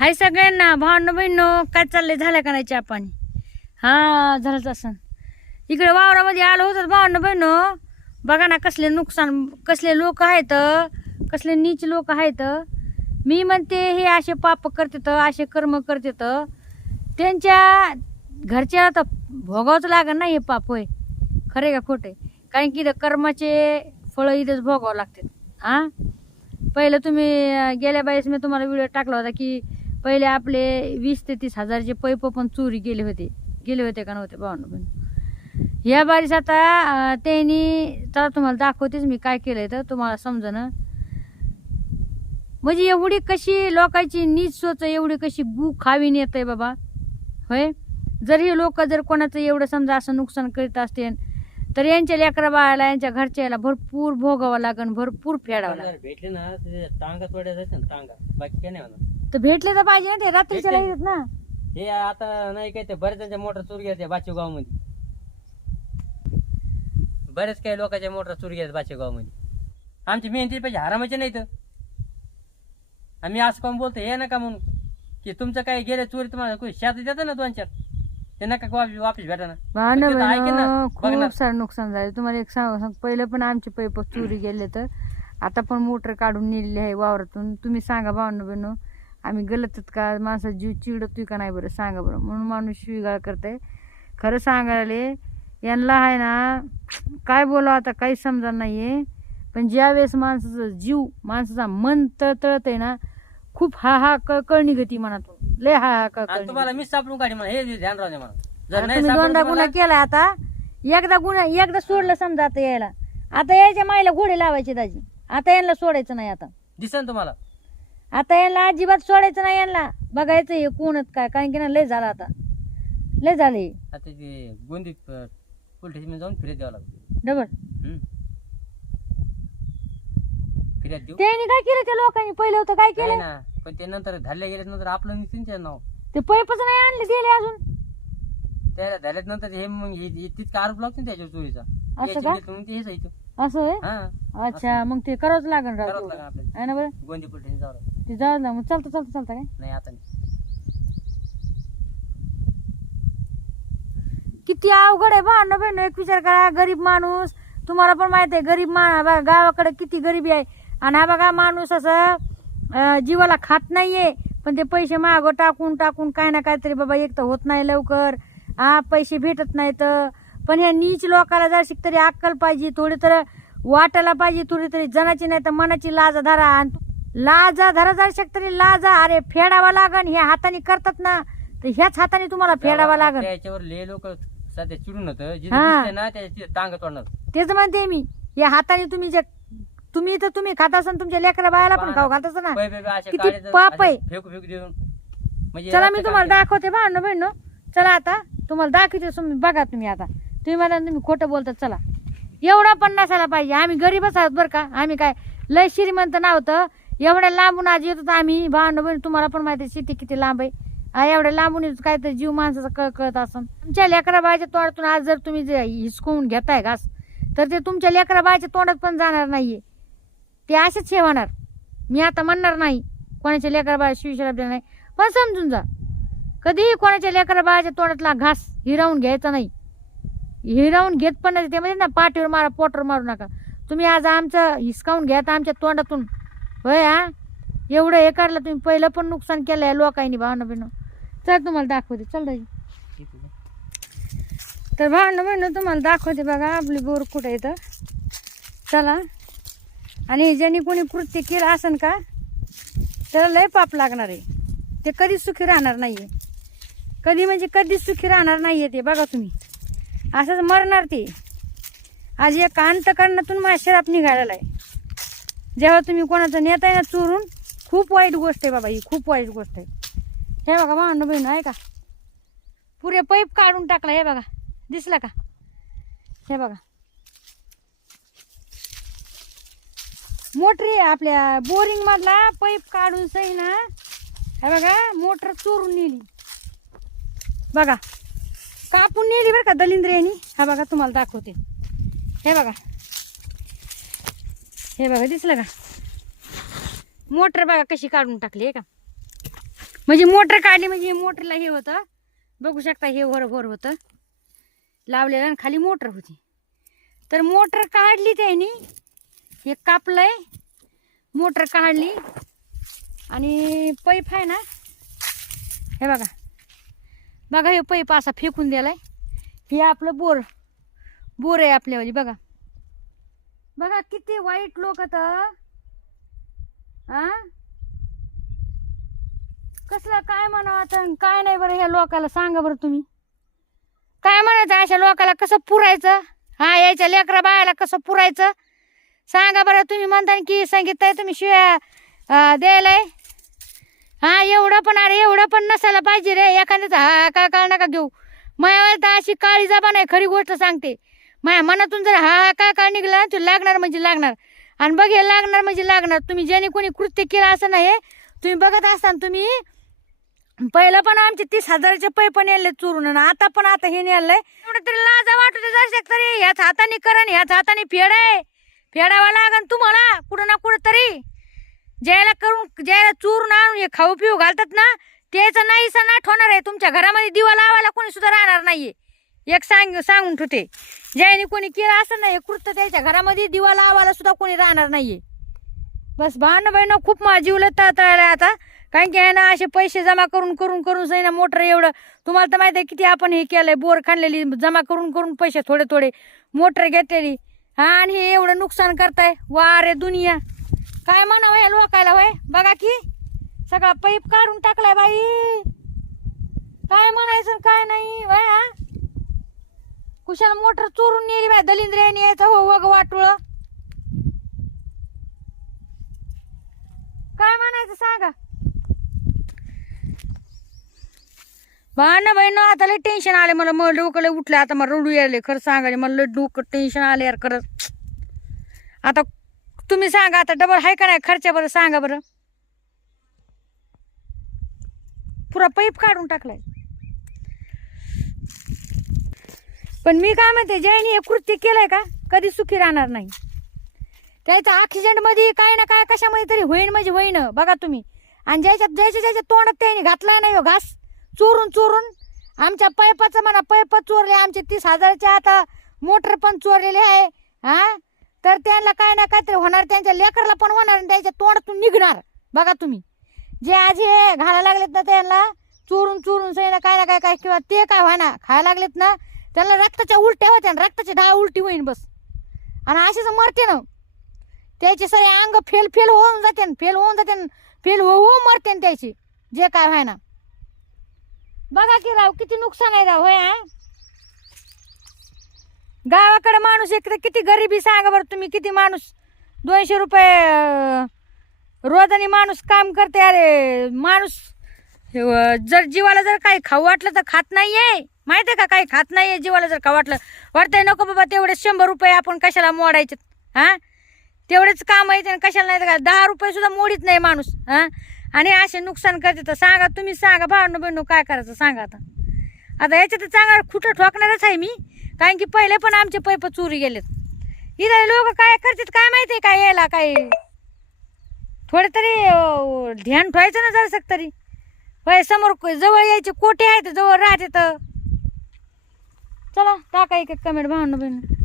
हाय सगळ्यांना भावनो बहिणो काय चाललंय झालं का नाही चहा पाणी? हा झालंच असं इकडे वावरामध्ये आलो होतं भावनो बहिणो बघा ना कसले नुकसान कसले लोक आहेत कसले नीच लोक आहेत. मी म्हणते हे असे पाप करतेत असे कर्म करतेत. त्यांच्या घरच्या तर भोगावंच लागेल ना हे पाप होय? खरे का खोटे कारण की इथं कर्माचे फळं इथंच भोगावं लागतात. हा? पहिलं तुम्ही गेल्या बाईस मी तुम्हाला व्हिडिओ टाकला होता की पहिले आपले वीस ते तीस हजारचे पैप पण चोरी गेले होते. गेले होते का नव्हते भावना पण. ह्या बारीस आता त्यांनी तर तुम्हाला दाखवतेच मी काय केलंय तर तुम्हाला समजा ना म्हणजे एवढी कशी लोकांची नीच सोच एवढी कशी गू खावीन येत आहे बाबा. होय? जर हे लोक जर कोणाचं एवढं समजा असं नुकसान करीत असतील तर यांच्या लेकरा बाळाला यांच्या घरच्याला भरपूर भोगावं लागन भरपूर फेडावं लागेल भेटले ना टांगा तोडायचं ना टांगा बाकी काय नाही तर भेटले तर पाहिजे ना ते रात्रीच्या भेटले. ना. हे आता नाही काय ते बऱ्याच मोटर चोरी गेल्या बाचे गावमध्ये बरेच काही लोकांच्या मोटर चोरी गेल्या बाचे गावमध्ये आमची मेहनती पाहिजे हरामाचे नाही तर आम्ही असं कोण बोलतो हे नका म्हणून की तुमचं काही गेलं चोरी तुम्हाला कोणी शेतात देतं ना दोन चार? ते नका वापस वापस भेटा ना भावना पण तिथं ऐकेन ना, बहिणं, बघणार. खूप सारं नुकसान झालं तुम्हाला एक सांग सांग. पहिलं पण आमचे पैप चोरी गेले तर आता पण मोटर काढून नेलेली आहे वावरातून. तुम्ही सांगा भावना बहिणं. आम्ही गलतच का? माणसा जीव चिडतोय का नाही बरं सांगा बरं. म्हणून माणूस शिवीगाळ करते खरं सांगायला यांना आहे ना काय बोलावं आता काही समजा नाहीये. पण ज्या वेळेस माणसाचा जीव माणसाचा मन तळतळत आहे ना खूप हा हा कळकळ निघती मनातून. लय हा हा कळकळ आणि तुम्हाला मीच सापडून काढी म्हणा हे ध्यान राहू जर नाही तुम्ही दोनदा गुन्हा तुम्हाला- केला आता. एकदा गुन्हा एकदा सोडलं समजा आता यायला. आता यायच्या माईला घोडे लावायचे दाजी. आता यांना सोडायचं नाही आता. दिसन तुम्हाला. आता यांना अजिबात सोडायचं नाही यांना. बघायचं हे कोणच काय कारण की ना लय झालं आता. लय झाले. आता ते गोंदी पोलीस स्टेशन जाऊन द्यावं लागतं. डबल. हम्म. फिर्याद देऊ? त्यांनी काय केलं त्या लोकांनी? पहिलं होतं काय केलं? ना पण ते नंतर धरल्या गेल्यात नंतर आपलं नाही त्यांच्या नाव. ते पैपच नाही आणले दिले अजून. त्या धरल्यात नंतर हे मग हे- हे तितका आरोप लागतो ना त्याच्यावर चोरीचा. असं का? ते हेच आहे इथं. असं होय? हा. अच्छा मग ते करावंच लागेल राव करावंच तेवढं. लागेल आपल्याला. आहे ना बरं? गोंदी जावं लागेल. ते जाऊ मग चालतं चालतं चालतं काय? नाही आता नाही. किती अवघड आहे भांडण बहिण एक विचार करा गरीब माणूस. तुम्हाला पण माहीत आहे गरीब मा गावाकडे किती गरिबी आहे. आणि हा बघा माणूस असं अं, जीवाला खात नाहीये. पण ते पैसे माग टाकून टाकून काय ना काहीतरी बाबा एक तर होत नाही लवकर. हा पैसे भेटत नाहीत. पण ह्या नीच लोकाला जर तरी अक्कल पाहिजे थोडी तर वाटायला पाहिजे थोडी तरी जनाची नाही तर मनाची लाज धरा. लाजा धरा जर तरी लाजा अरे फेडावा लागन ह्या हाताने करतात ना तर ह्याच हाताने तुम्हाला फेडावा लागन. त्याच्यावर ले लोक सध्या चिडून होतं हा. ना तेच म्हणते मी या हाताने तुम्ही जे तुम्ही तर तुम्ही खात असाल तुमच्या लेकरा बाळाला पण खाऊ ना. पै असे किती काढे पाप आहे. म्हणजे चला मी तुम्हाला. दाखवते भांडण बहिण चला आता तुम्हाला दाखवते बघा तुम्ही आता. तुम्ही मला तुम्ही खोटं बोलतात चला. एवढा पण नसायला पाहिजे. आम्ही गरीबच आहोत बरं का? आम्ही काय लय श्रीमंत नव्हतं एवढ्या लांबून आज येत होतो आम्ही. भांड बहीण तुम्हाला पण माहिती आहे शेती किती लांब आहे. एवढ्या लांबून येतो काय तर जीव माणसाचा कळ कळत असं तुमच्या लेकरा बायच्या तोंडातून आज जर तुम्ही जे हिसकवून घेताय घास तर ते तुमच्या लेकरा बायच्या तोंडात पण जाणार नाहीये. ते असेच हे होणार. मी आता म्हणणार नाही कोणाच्या लेकरा बाळा शिवशाला नाही. पण समजून जा. कधीही कोणाच्या लेकरा बाळाच्या तोंडातला घास हिरावून घ्यायचा नाही. हिरावून घेत पण नाही ते म्हणजे ना पाठीवर मारा पोटर मारू नका. तुम्ही आज आमचं हिसकावून घ्या तर आमच्या तोंडातून. होय हा? एवढं हे काढलं तुम्ही पहिलं पण नुकसान केलं आहे लोकांनी भावना बिनं चल तुम्हाला दाखवते चल दाजी तर भावना बहिण तुम्हाला दाखवते बघा आपली बोर कुठं येतं. चला. आणि ज्यांनी कोणी कृत्य केलं असन का त्याला लय पाप लागणार आहे. ते कधीच सुखी राहणार नाही आहे कधी म्हणजे कधीच सुखी राहणार नाही आहे ते बघा तुम्ही. असंच मरणार ते. आज एक अंतकरणातून माझ्या शराब निघालेला आहे. जेव्हा तुम्ही कोणाचं नेताय ना चोरून खूप वाईट गोष्ट आहे बाबा ही खूप वाईट गोष्ट आहे. हे बघा भावना बहिण आहे का? पुरे पाईप काढून टाकला हे बघा. दिसला का? हे बघा. मोटरी आहे आपल्या बोरिंग मधला पाईप काढून सही ना. हे बघा मोटर चोरून नेली. बघा. कापून नेली बरं का दलिंद्र यांनी हा बघा तुम्हाला दाखवते. हे बघा. हे बघा दिसलं का? मोटर बघा कशी काढून टाकली आहे का? म्हणजे मोटर काढली म्हणजे मोटरला हे होतं. बघू शकता हे वर वर होतं. लावलेलं आणि खाली मोटर होती. तर मोटर काढली त्यांनी. हे कापलंय. मोटर काढली. आणि पैप आहे ना? हे बघा. बघा हे पैप असा फेकून दिलाय. हे आपलं बोर बोर आहे आपल्यावाली बघा. बघा किती वाईट लोक तर आ? कसलं काय म्हणावं आता? काय नाही बरं ह्या लोकाला सांगा बरं तुम्ही. काय म्हणायचं अशा लोकाला कसं पुरायचं? हा यायच्या लेकरा बायाला कसं पुरायचं? सांगा बरं तुम्ही म्हणता की सांगितलंय तुम्ही शिव्या द्यायलाय? हा एवढं पण अरे एवढं पण नसायला पाहिजे रे. एखाद्याचा हा का काळ नका घेऊ. माया तर अशी काळी जबान आहे खरी गोष्ट सांगते. माया मनातून जर हा का काळ निघला ना तू लागणार म्हणजे लागणार. आणि बघ हे लागणार म्हणजे लागणार. तुम्ही ज्याने कोणी कृत्य केलं असं नाही तुम्ही बघत असताना तुम्ही पहिलं पण आमचे तीस हजाराचे पै पण यायले चोरून आणि आता पण आता हे नेलंय एवढं तरी लाजा वाटू दे जरशेक तरी. ह्याच हाताने करण ह्याच हाताने फेडाय. आहे फेडावा लागन तुम्हाला कुठं ना कुठं तरी. ज्याला करून ज्याला चोरून आणून हे खाऊ पिऊ घालतात ना त्याचं नाहीसा नाट होणार आहे. तुमच्या घरामध्ये दिवा लावायला कोणी सुद्धा राहणार नाहीये. एक सांग सांगून ठेवते. ज्याने कोणी केलं असं नाही कृत्य त्याच्या घरामध्ये दिवा लावायला सुद्धा कोणी राहणार नाहीये. बस भांडण बहिण खूप माझीवलं तातळायला आता. कारण की आहे ना असे पैसे जमा करून करून करून सही ना मोटर एवढं. तुम्हाला तर माहिती आहे किती आपण हे केलंय बोर खाणलेली जमा करून करून पैसे थोडे थोडे मोटर घेतलेली. हा आणि हे एवढं नुकसान करताय. वा रे दुनिया. काय म्हणावं या लोकायला होय बघा की सगळा पाईप काढून टाकलाय बाई. काय म्हणायचं काय नाही होय हा? कुशाला मोटर चोरून नेली बाय दलिंद्र यायचं हो वग वाटुळ. काय म्हणायचं सांगा? ना बाई ना आता लय टेन्शन आले मला. मग डोकं लय उठलं आता मला रडू यायले खरं सांगायला मला लय डोकं टेन्शन आले यार खरंच आता तुम्ही सांगा आता डबल आहे का नाही खर्चा बरं सांगा बरं. पुरा पाईप काढून टाकलाय. पण मी काय म्हणते ज्याने हे कृत्य केलंय का कधी सुखी राहणार नाही. त्याचा ऍक्सिडेंटमध्ये काय ना काय कशामध्ये तरी होईन म्हणजे होईन बघा तुम्ही. आणि ज्याच्यात ज्याच्या ज्याच्या तोंडात त्याने घातलाय नाही हो घास चोरून चोरून आमच्या पैपाचं म्हणा पैप चोरले आमचे तीस हजाराचे आता मोटर पण चोरलेले आहे हा? तर त्यांना काय ना काहीतरी होणार त्यांच्या लेकरला पण होणार आणि त्यांच्या तोंडातून निघणार. बघा तुम्ही. जे आज हे घाला लागलेत ना त्यांना चोरून चोरून सही काय ना काय काय किंवा ते काय व्हाना खायला लागलेत ना त्यांना रक्ताच्या उलट्या होत्या आणि रक्ताची ढाळ उलटी होईन बस. आणि अशीच मरते ना. त्याचे सगळे अंग फेल फेल होऊन जाते फेल होऊन जाते फेल हो मरते त्याचे. जे काय व्हायना. बघा की राव किती नुकसान आहे राव होय हा? गावाकडे माणूस एक तर किती गरिबी सांगा बरं तुम्ही किती माणूस दोनशे रुपये रोज आणि माणूस काम करते. अरे माणूस हे, जर जीवाला जर काही खाऊ वाटलं तर खात नाही आहे नाहीये. आहे का काही खात नाही आहे जीवाला जर खाऊ वाटलं? वाटतंय नको बाबा तेवढे शंभर रुपये आपण कशाला मोडायचे? हा? तेवढेच काम आहे कशाला नाही तर काय दहा रुपये सुद्धा मोडीत नाही माणूस हा? आणि असे नुकसान करते तर सांगा तुम्ही सांगा भांडू बिंडू काय करायचं सांगा आता. आता याच्यात चांगला खुटं ठोकणारच आहे मी. कारण की पहिले पण आमचे पैप चोरी गेलेत. इथे लोक काय करतात काय माहिती आहे काय यायला काय थोडे तरी ध्यान ठेवायचं ना जरा तरी. होय समोर जवळ यायचे कोटे आहेत? जवळ राहते तर चला टाका एक कमेंट भावना बहिणी.